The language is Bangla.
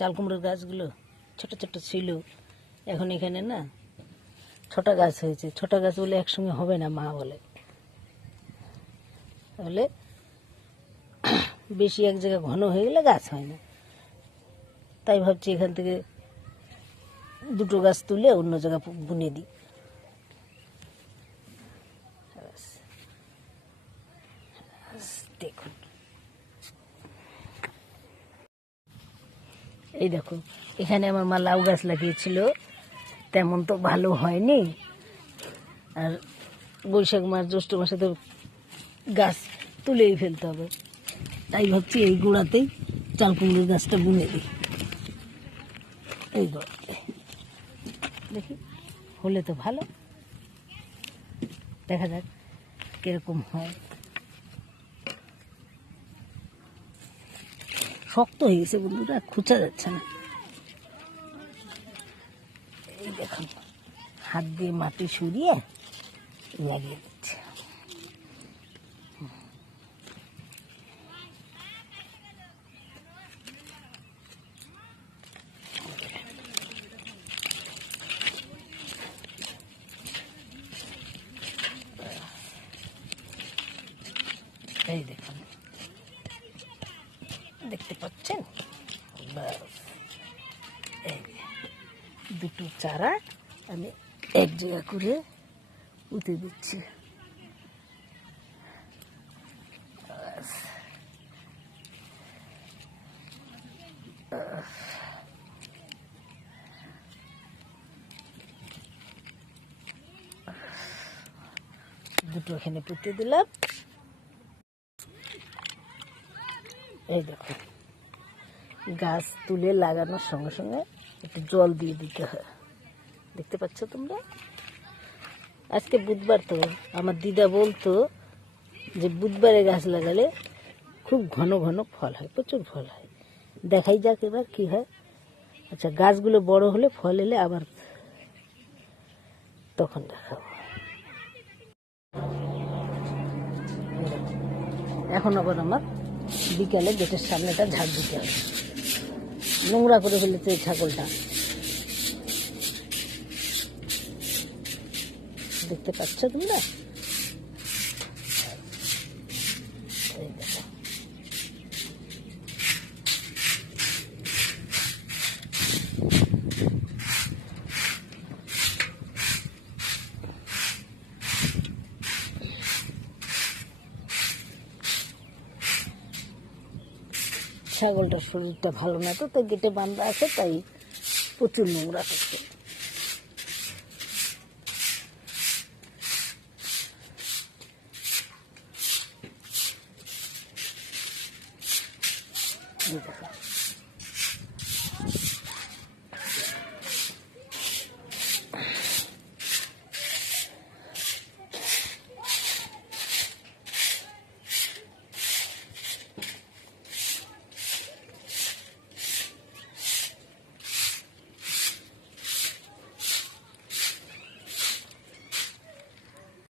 চাল কুমড়োর গাছগুলো ছোট ছোট ছিল, এখন এখানে না ছোটা গাছ হয়েছে। ছোটা গাছ বলে একসঙ্গে হবে না, মা বলে, তাহলে বেশি এক জায়গায় ঘন হয়ে গেলে গাছ হয় না। তাই ভাবছি এখান থেকে দুটো গাছ তুলে অন্য জায়গায় বুনে দিই। দেখুন, এই দেখো, এখানে আমার মা লাউ গাছ লাগিয়েছিল, তেমন তো ভালো হয়নি। আর বৈশাখ মাস জ্যৈষ্ঠ মাসে তো গাছ তুলেই ফেলতে হবে, তাই ভাবছি এই গোড়াতেই চাল কুমড়োর গাছটা বুনে দিই। এই গোড়াতে দেখি হলে তো ভালো, দেখা যাক কিরকম হয়। শক্ত হয়ে গেছে বন্ধুরা, খুঁচা যাচ্ছে না। এই দেখুন, হাত দিয়ে মাটি সরিয়ে লাগিয়ে দিচ্ছে। এই দেখুন, দেখতে পাচ্ছেন, এই দুটো চারা আমি এক জায়গা করে পুঁতে দিচ্ছি। দুটো এখানে পুঁতে দিলাম। এই দেখো, গাছ তুলে লাগানোর সঙ্গে সঙ্গে একটু জল দিয়ে দিতে হয়, দেখতে পাচ্ছ তোমরা। আজকে বুধবার, তো আমার দিদা বলতো যে বুধবারে গাছ লাগালে খুব ঘন ঘন ফল হয়, প্রচুর ফল হয়। দেখাই যাক এবার কি হয়। আচ্ছা, গাছগুলো বড় হলে, ফল এলে আবার তখন দেখাবো। এখন আবার আমার বিকালে গেটের সামনেটা ঝাড় দিতে হবে, নোংরা করে ফেলেছে এই ছাগলটা, দেখতে পাচ্ছ তোমরা। ছাগলটার শরীরটা ভালো না, তো তাই গেটে বান্ধা আছে, তাই প্রচুর নোংরা করছে। দেখো,